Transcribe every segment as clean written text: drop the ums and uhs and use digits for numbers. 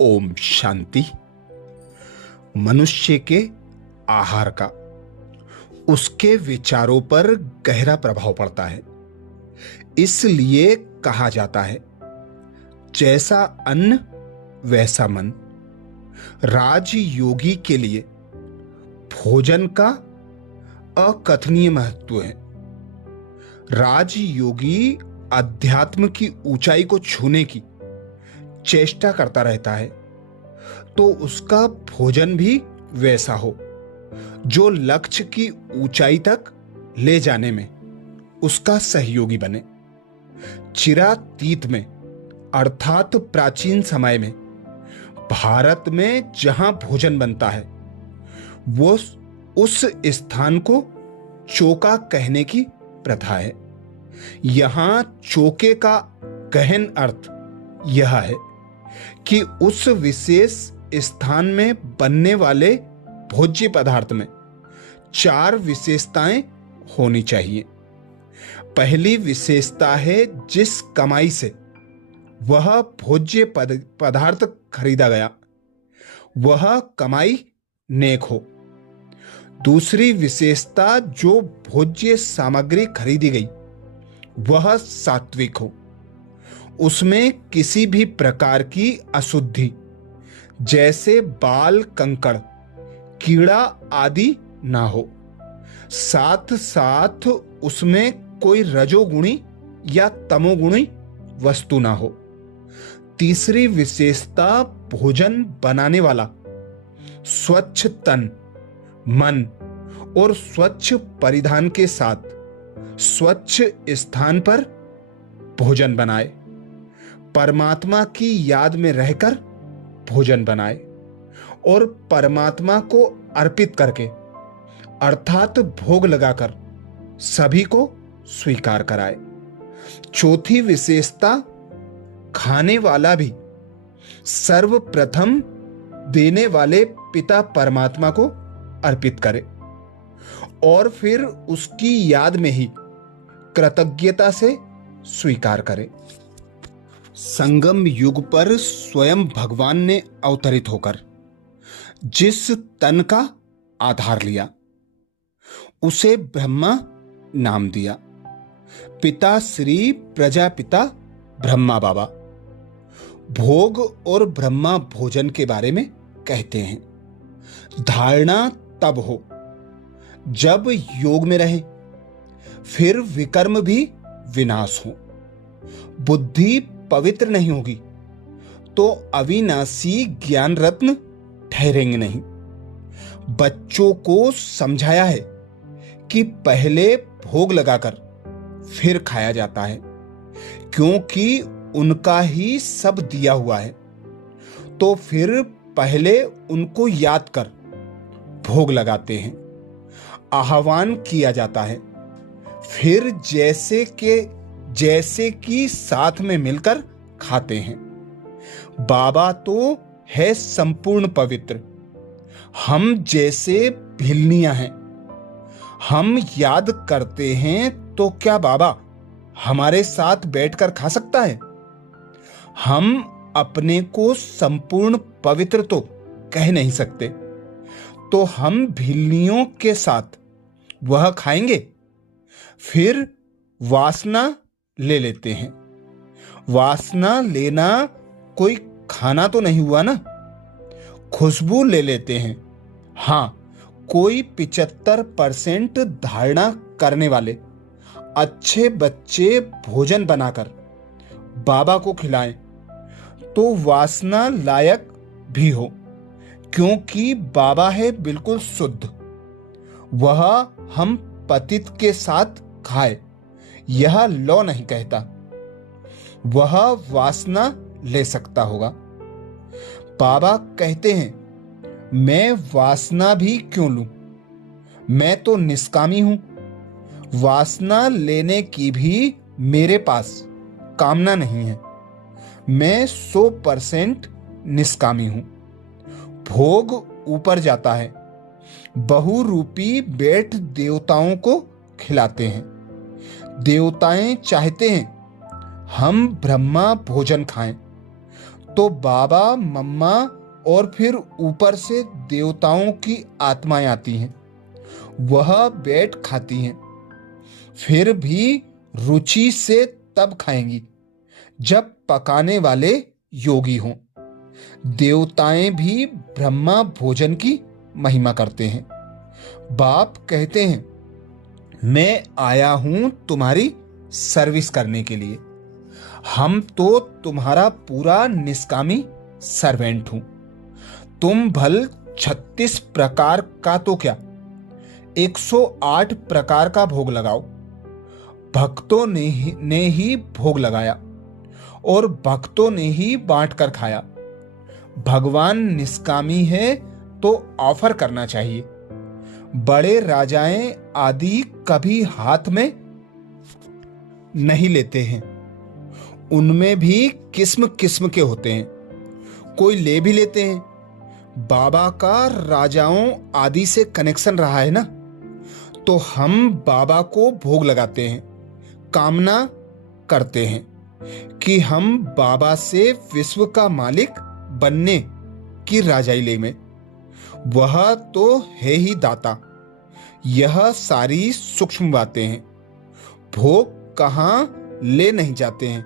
ओम शांति। मनुष्य के आहार का उसके विचारों पर गहरा प्रभाव पड़ता है। इसलिए कहा जाता है, जैसा अन्न वैसा मन। राजयोगी के लिए भोजन का अकथनीय महत्व है। राजयोगी अध्यात्म की ऊंचाई को छूने की चेष्टा करता रहता है, तो उसका भोजन भी वैसा हो जो लक्ष्य की ऊंचाई तक ले जाने में उसका सहयोगी बने। चिरातीत में अर्थात प्राचीन समय में भारत में जहां भोजन बनता है, वो उस स्थान को चौका कहने की प्रथा है। यहां चौके का गहन अर्थ यह है कि उस विशेष स्थान में बनने वाले भोज्य पदार्थ में 4 विशेषताएं होनी चाहिए। पहली विशेषता है, जिस कमाई से वह भोज्य पदार्थ खरीदा गया वह कमाई नेक हो। दूसरी विशेषता, जो भोज्य सामग्री खरीदी गई वह सात्विक हो, उसमें किसी भी प्रकार की अशुद्धि जैसे बाल कंकड़ कीड़ा आदि ना हो। साथ साथ उसमें कोई रजोगुणी या तमोगुणी वस्तु ना हो। तीसरी विशेषता, भोजन बनाने वाला स्वच्छ तन मन और स्वच्छ परिधान के साथ स्वच्छ स्थान पर भोजन बनाए। परमात्मा की याद में रहकर भोजन बनाए और परमात्मा को अर्पित करके अर्थात भोग लगाकर सभी को स्वीकार कराए। चौथी विशेषता, खाने वाला भी सर्वप्रथम देने वाले पिता परमात्मा को अर्पित करे और फिर उसकी याद में ही कृतज्ञता से स्वीकार करे। संगम युग पर स्वयं भगवान ने अवतरित होकर जिस तन का आधार लिया उसे ब्रह्मा नाम दिया। पिता श्री प्रजापिता ब्रह्मा बाबा भोग और ब्रह्मा भोजन के बारे में कहते हैं, धारणा तब हो जब योग में रहे, फिर विकर्म भी विनाश हो। बुद्धि पवित्र नहीं होगी तो अविनाशी ज्ञान रत्न ठहरेंगे नहीं। बच्चों को समझाया है कि पहले भोग लगाकर फिर खाया जाता है, क्योंकि उनका ही सब दिया हुआ है, तो फिर पहले उनको याद कर भोग लगाते हैं, आह्वान किया जाता है, फिर जैसे कि साथ में मिलकर खाते हैं। बाबा तो है संपूर्ण पवित्र, हम जैसे भिलनियां हैं। हम याद करते हैं तो क्या बाबा हमारे साथ बैठकर खा सकता है? हम अपने को संपूर्ण पवित्र तो कह नहीं सकते, तो हम भिलनियों के साथ वह खाएंगे। फिर वासना ले लेते हैं। वासना लेना कोई खाना तो नहीं हुआ ना। खुशबू ले लेते हैं। हां, कोई 75% धारणा करने वाले अच्छे बच्चे भोजन बनाकर बाबा को खिलाएं तो वासना लायक भी हो, क्योंकि बाबा है बिल्कुल शुद्ध। वह हम पतित के साथ खाए यह लौ नहीं कहता। वह वासना ले सकता होगा। बाबा कहते हैं, मैं वासना भी क्यों लूं, मैं तो निष्कामी हूं। वासना लेने की भी मेरे पास कामना नहीं है। मैं 100% निष्कामी हूं। भोग ऊपर जाता है, बहुरूपी बैठ देवताओं को खिलाते हैं। देवताएं चाहते हैं हम ब्रह्मा भोजन खाएं, तो बाबा, मम्मा और फिर ऊपर से देवताओं की आत्माएं आती हैं। वह बैठ खाती हैं, फिर भी रुचि से तब खाएंगी जब पकाने वाले योगी हों। देवताएं भी ब्रह्मा भोजन की महिमा करते हैं। बाप कहते हैं, मैं आया हूं तुम्हारी सर्विस करने के लिए। हम तो तुम्हारा पूरा निष्कामी सर्वेंट हूं। तुम भल 36 प्रकार का तो क्या, 108 प्रकार का भोग लगाओ। भक्तों ने ही भोग लगाया और भक्तों ने ही बांट कर खाया। भगवान निष्कामी है तो ऑफर करना चाहिए। बड़े राजाएं आदि कभी हाथ में नहीं लेते हैं। उनमें भी किस्म किस्म के होते हैं, कोई ले भी लेते हैं। बाबा का राजाओं आदि से कनेक्शन रहा है ना, तो हम बाबा को भोग लगाते हैं, कामना करते हैं कि हम बाबा से विश्व का मालिक बनने की राजाई ले में। वह तो है ही दाता। यह सारी सूक्ष्म बातें हैं। भोग कहाँ ले नहीं जाते हैं,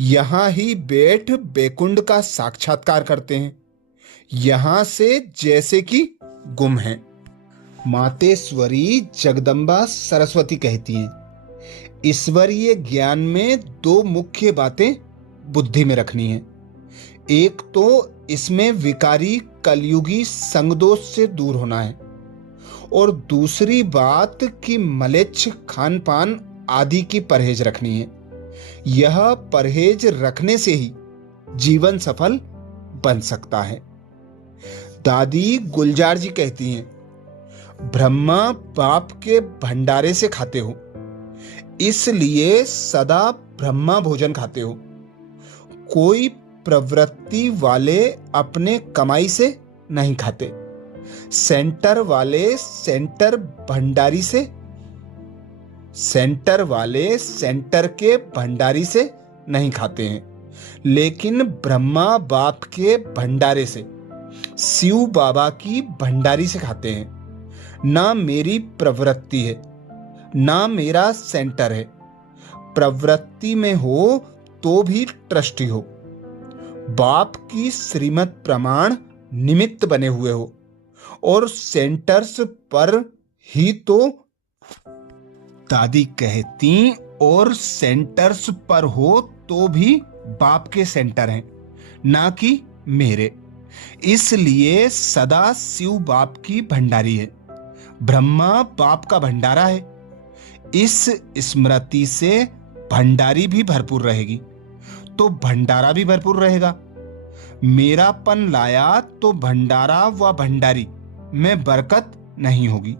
यहां ही बैठ बैकुंठ का साक्षात्कार करते हैं। यहां से जैसे कि गुम है। मातेश्वरी जगदम्बा सरस्वती कहती हैं, ईश्वरीय ज्ञान में 2 मुख्य बातें बुद्धि में रखनी है। एक तो इसमें विकारी कलयुगी संगदोष से दूर होना है, और दूसरी बात कि मलेच्छ खान पान आदि की परहेज रखनी है। यह परहेज रखने से ही जीवन सफल बन सकता है। दादी गुलजार जी कहती हैं, ब्रह्मा बाप के भंडारे से खाते हो, इसलिए सदा ब्रह्मा भोजन खाते हो। कोई प्रवृत्ति वाले अपने कमाई से नहीं खाते। सेंटर वाले सेंटर के भंडारी से नहीं खाते हैं, लेकिन ब्रह्मा बाप के भंडारे से, शिव बाबा की भंडारी से खाते हैं। ना मेरी प्रवृत्ति है, ना मेरा सेंटर है। प्रवृत्ति में हो तो भी ट्रस्टी हो, बाप की श्रीमत प्रमाण निमित्त बने हुए हो, और सेंटर्स पर ही तो दादी कहती, और सेंटर्स पर हो तो भी बाप के सेंटर हैं, ना कि मेरे। इसलिए सदा शिव बाप की भंडारी है, ब्रह्मा बाप का भंडारा है। इस स्मृति से भंडारी भी भरपूर रहेगी तो भंडारा भी भरपूर रहेगा। मेरापन लाया तो भंडारा व भंडारी में बरकत नहीं होगी।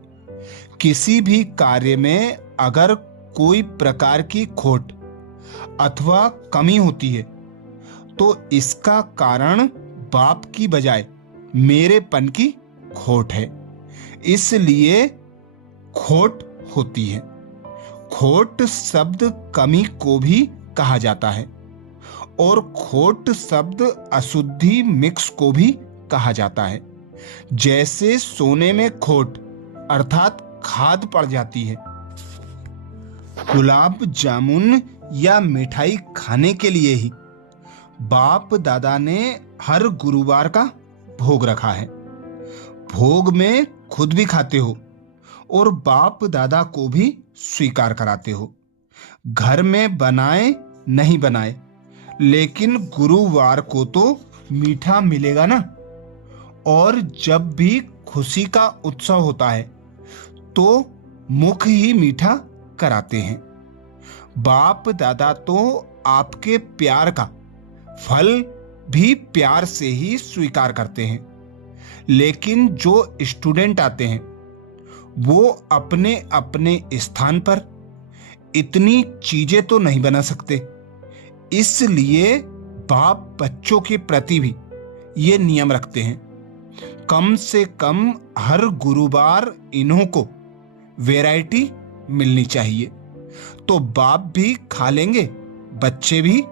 किसी भी कार्य में अगर कोई प्रकार की खोट अथवा कमी होती है तो इसका कारण बाप की बजाय मेरेपन की खोट है, इसलिए खोट होती है। खोट शब्द कमी को भी कहा जाता है, और खोट शब्द अशुद्धि मिक्स को भी कहा जाता है। जैसे सोने में खोट अर्थात खाद पड़ जाती है। गुलाब जामुन या मिठाई खाने के लिए ही बाप दादा ने हर गुरुवार का भोग रखा है। भोग में खुद भी खाते हो और बाप दादा को भी स्वीकार कराते हो। घर में बनाए नहीं बनाए, लेकिन गुरुवार को तो मीठा मिलेगा ना। और जब भी खुशी का उत्सव होता है तो मुख ही मीठा कराते हैं। बाप दादा तो आपके प्यार का फल भी प्यार से ही स्वीकार करते हैं, लेकिन जो स्टूडेंट आते हैं वो अपने अपने स्थान पर इतनी चीजें तो नहीं बना सकते। इसलिए बाप बच्चों के प्रति भी ये नियम रखते हैं, कम से कम हर गुरुवार इन्हों को वैरायटी मिलनी चाहिए, तो बाप भी खा लेंगे, बच्चे भी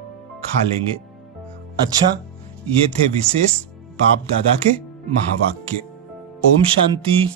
खा लेंगे। अच्छा, ये थे विशेष बाप दादा के महावाक्य। ओम शांति।